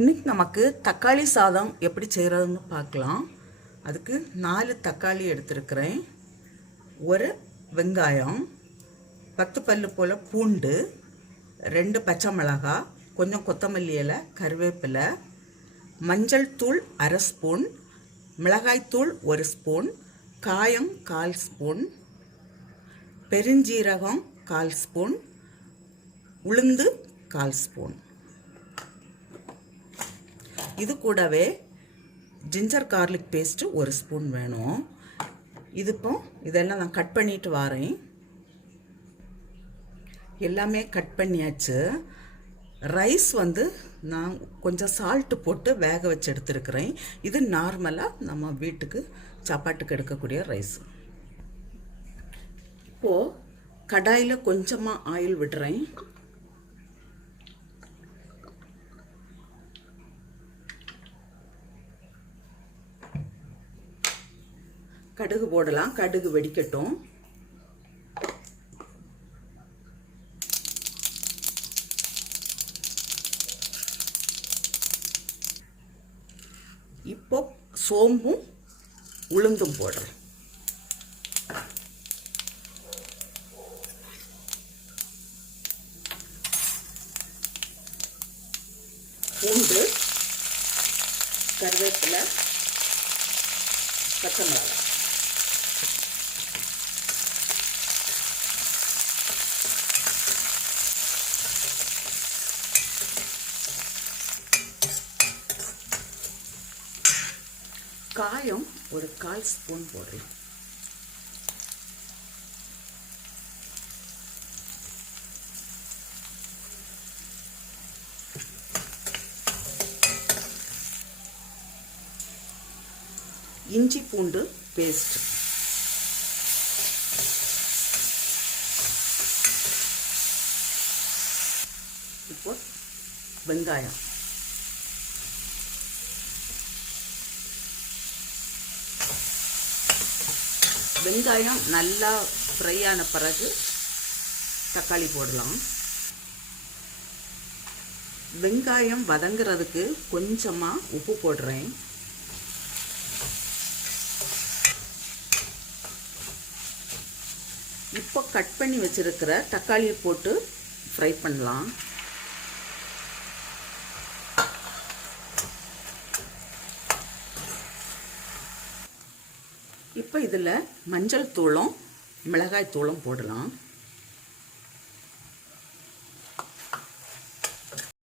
இன்றைக்கி நமக்கு தக்காளி சாதம் எப்படி செய்கிறதுன்னு பார்க்கலாம். அதுக்கு 4 தக்காளி எடுத்துருக்கிறேன், ஒரு வெங்காயம், 10 பல்லு போல் பூண்டு, 2 பச்சை மிளகாய், கொஞ்சம் கொத்தமல்லி இலை, கருவேப்பிலை, மஞ்சள் தூள் 1/2 ஸ்பூன், மிளகாய்த்தூள் 1 ஸ்பூன், காயம் 1/4 ஸ்பூன், பெருஞ்சீரகம் 1/4 ஸ்பூன், உளுந்து 1/4 ஸ்பூன். இது கூடவே ஜிஞ்சர் கார்லிக் பேஸ்ட்டு 1 ஸ்பூன் வேணும். இதெல்லாம் நான் கட் பண்ணிட்டு வரேன். எல்லாமே கட் பண்ணியாச்சு. ரைஸ் நான் கொஞ்சம் சால்ட்டு போட்டு வேக வச்சு எடுத்துருக்கிறேன். இது நார்மலாக நம்ம வீட்டுக்கு சாப்பாட்டுக்கு எடுக்கக்கூடிய ரைஸ். இப்போது கடாயில் கொஞ்சமாக ஆயில் விடுறேன். கடுகு போடலாம். கடுகு வெடிக்கட்டும். இப்போ சோம்பும் உளுந்தும் போடுறேன். பூண்டு, கருவேப்பிலை, பச்சை மிளகாய். காயம் ஒரு 1/4 ஸ்பூன் போடுறேன். இஞ்சி பூண்டு பேஸ்ட், இப்போ வெங்காயம், வெங்காயம் நல்லா ஃப்ரை ஆன பிறகு தக்காளி போடலாம். வெங்காயம் வதங்கிறதுக்கு கொஞ்சமாக உப்பு போடுறேன். இப்போ கட் பண்ணி வச்சிருக்கிற தக்காளியை போட்டு ஃப்ரை பண்ணலாம். இப்போ இதில் மஞ்சள் தூளும் மிளகாய் தூளும் போடலாம்.